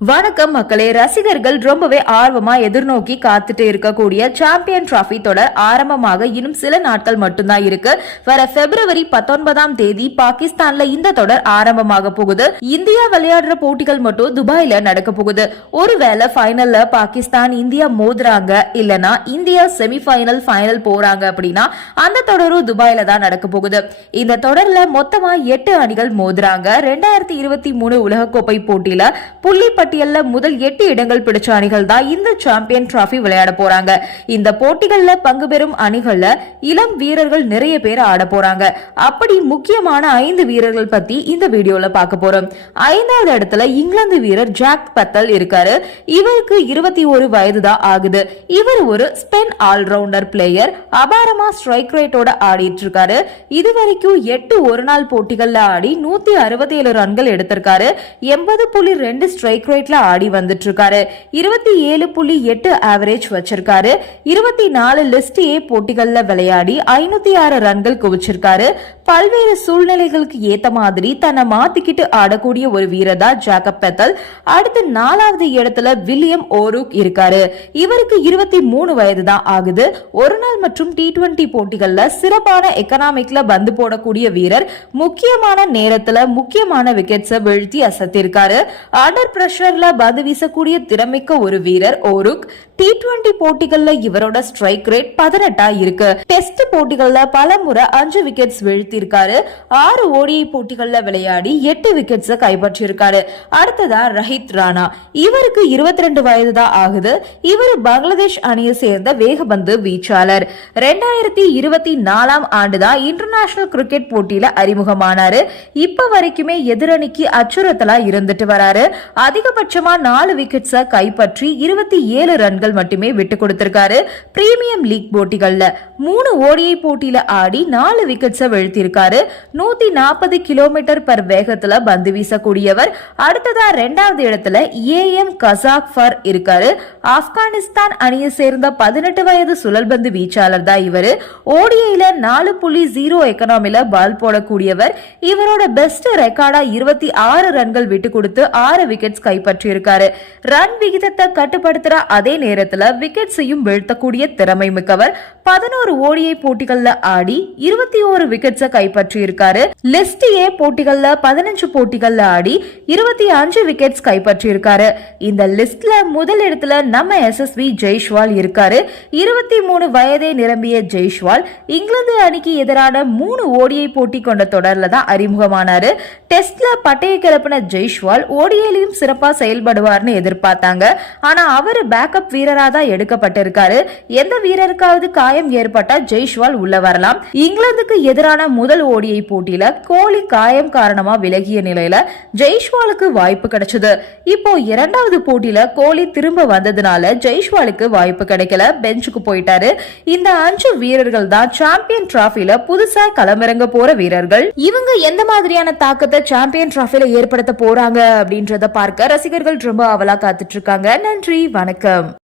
வணக்கம் மக்களே. ரசிகர்கள் ரொம்பவே ஆர்வமா எதிர்நோக்கி காத்துட்டு இருக்கக்கூடிய சாம்பியன் டிராஃபி தொடர் ஆரம்பமாக இன்னும் சில நாட்கள் மட்டும்தான் இருக்கு. வர பிப்ரவரி பத்தொன்பதாம் தேதி பாகிஸ்தான்ல இந்த தொடர் ஆரம்பமாக போகுது. இந்தியா விளையாடுற போட்டிகள் மட்டும் துபாயில நடக்க போகுது. ஒருவேளை ஃபைனல்ல பாகிஸ்தான் இந்தியா மோதுறாங்க இல்லனா இந்தியா செமிஃபைனல் ஃபைனல் போறாங்க அப்படின்னா அந்த தொடரும் துபாயில தான் நடக்க போகுது. இந்த தொடர்ல மொத்தமா எட்டு அணிகள் மோதுறாங்க. ரெண்டாயிரத்தி இருபத்தி மூணு உலகக்கோப்பை போட்டியில புள்ளி பட்டியல்ல முதல் எட்டு இடங்கள் பிடிச்ச அணிகள் தான் இந்த சாம்பியன் டிராஃபி விளையாட போறாங்க. இந்த போட்டிகள்ல பங்கு பெறும் அணிகள்ல இளம் வீரர்கள் நிறைய பேர் ஆட போறாங்க. அப்படி முக்கியமான ஐந்து வீரர்கள் பத்தி இந்த வீடியோல பார்க்க போறோம். ஐந்தாவது இடத்துல இங்கிலாந்து வீரர் ஜாக் பத்தல் இருக்காரு. இவருக்கு இருபத்தி ஒரு வயது தான் ஆகுது. இவர் ஒரு ஸ்பென் ஆல்ரவுண்டர் பிளேயர் அபாரமா ஸ்ட்ரைக் ரேட்டோட ஆடிட்டு இருக்காரு. இதுவரைக்கும் எட்டு ஒரு நாள் போட்டிகள்ல ஆடி நூத்தி அறுபத்தி ஏழு ரன்கள் எடுத்திருக்காரு. எண்பது புள்ளி ரெண்டு ஸ்ட்ரைக் ரேட்ல ஆடி வந்துட்டு இருக்காரு இருபத்தி ஏழு புள்ளி எட்டு ஆவரேஜ் வச்சிருக்காரு. இருபத்தி நாலு லிஸ்ட் ஏ போட்டிகள்ல விளையாடி ஐநூத்தி ஆறு ரன்கள் குவிச்சிருக்காரு. பல்வேறு சூழ்நிலைகளுக்கு ஏத்த மாதிரி தன்னை மாத்திக்கிட்டு ஆடக்கூடிய ஒரு வீரர் தான் ஜாக்கப் பெத்தல். அடுத்து நாலாவது இடத்துல வில்லியம் ஓரூக் இருக்காரு. இவருக்கு இருபத்தி மூணு வயது தான் ஆகுது. ஒரு நாள் மற்றும் டி டுவெண்டி போட்டிகள்ல சிறப்பான எக்கனாமிக்ல பந்து போடக்கூடிய வீரர் முக்கியமான நேரத்துல முக்கியமான விக்கெட்ஸை வீழ்த்தி அசத்திருக்காரு. அண்டர் பிரஷர் பிரஷர்ல பந்து வீசக்கூடிய திறமிக்க ஒரு வீரர் ஓருக் டி டுவெண்டி போட்டிகள்ல இவரோட ஸ்ட்ரைக் ரேட் பதினெட்டா இருக்கு. டெஸ்ட் போட்டிகள்ல பல முறை அஞ்சு விக்கெட்ஸ் வீழ்த்திருக்காரு ஆறு ஓடிஐ போட்டிகள்ல விளையாடி எட்டு விக்கெட்ஸ் கைப்பற்றியிருக்காரு. அடுத்ததா ரஹித் ராணா. இவருக்கு இருபத்தி ரெண்டு வயது தான் ஆகுது. இவர் பங்களாதேஷ் அணியை சேர்ந்த வேகபந்து வீச்சாளர். ரெண்டாயிரத்தி இருபத்தி நாலாம் ஆண்டுதான் இன்டர்நேஷனல் கிரிக்கெட் போட்டியில அறிமுகமானாரு. இப்ப வரைக்குமே எதிரணிக்கு அச்சுறுத்தலா இருந்துட்டு வராரு. அதிக அதிகபட்சமா நாலு விக்கெட்ஸ கைப்பற்றி இருபத்தி ஏழு ரன்கள் மட்டுமே விட்டு கொடுத்திருக்காரு பிரீமியம் லீக் போட்டிகள்ல. மூணு ஓடிஐ போட்டியில ஆடி நாலு விக்கெட்ஸ வீழ்த்தியிருக்காரு. நூத்தி நாற்பது கிலோமீட்டர் பர் வேகத்துல பந்து வீசக்கூடியவர். அடுத்ததா ரெண்டாவது இடத்துல ஏ எம் கசாக் ஃபர் இருக்காரு. ஆப்கானிஸ்தான் அணியை சேர்ந்த பதினெட்டு வயது சுழல்பந்து வீச்சாளர் தான் இவரு. ஓடிஐல நாலு புள்ளி ஜீரோ எக்கனாமில பால் போடக்கூடியவர். இவரோட பெஸ்ட் ரெக்கார்டா இருபத்தி ஆறு ரன்கள் விட்டு கொடுத்து ஆறு விக்கெட்ஸ் கைப்பற்றியிருக்காரு ரன் விகிதத்தை கட்டுப்படுத்துற அதே நேரத்துல விக்கெட்ஸையும் வீழ்த்தக்கூடிய திறமை மிக்கவர் பதினோரு ஓடிஐ போட்டிகள்ல ஆடி இருபத்தி ஓரு விக்கெட்ஸை கைப்பற்றியிருக்காரு. லிஸ்ட் ஏ போட்டிகள்ல பதினஞ்சு போட்டிகள்ல ஆடி இருபத்தி அஞ்சு விக்கெட்ஸ் கைப்பற்றியிருக்காரு. இந்த லிஸ்ட்ல முதல் இடத்துல நம்ம எஸ்எஸ்வி ஜெய்ஷ்வால் இருக்காரு. இருபத்தி மூணு வயதை நிரம்பிய ஜெய்ஷ்வால் இங்கிலாந்து அணிக்கு எதிரான மூணு ஓடிஐ போட்டி கொண்ட தொடர்ல தான் அறிமுகமானாரு. டெஸ்ட்ல பட்டையை கிளப்பின ஜெய்ஷ்வால் ஓடிஐலையும் சிறப்பா செயல்படுவார்னு எதிர்பார்த்தாங்க. ஆனா அவரு பேக்கப் வீரரா தான் எடுக்கப்பட்டிருக்காரு. எந்த வீரருக்காவது காயம் ஏற்பட்டா ஜெய்ஷ்வால் உள்ள வரலாம். இங்கிலாந்துக்கு எதிரான முதல் ஓடிஐ போட்டியில கோலி காயம் காரணமா விலகிய நிலையில ஜெய்ஷ்வாலுக்கு வாய்ப்பு கிடைச்சது. இப்போ இரண்டாவது போட்டியில கோலி திரும்ப வந்ததுனால ஜெய்ஷ்வாலுக்கு வாய்ப்பு கிடைக்கல. பெஞ்சுக்கு போயிட்டாரு. இந்த அஞ்சு வீரர்கள் தான் சாம்பியன் டிராஃபில புதுசா களமிறங்க போற வீரர்கள். இவங்க எந்த மாதிரியான தாக்கத்தை சாம்பியன் டிராஃபில ஏற்படுத்த போறாங்க அப்படின்றத பார்க்க ரசிகர்கள் ரொம்ப அவலா காத்துட்டு இருக்காங்க. நன்றி வணக்கம்.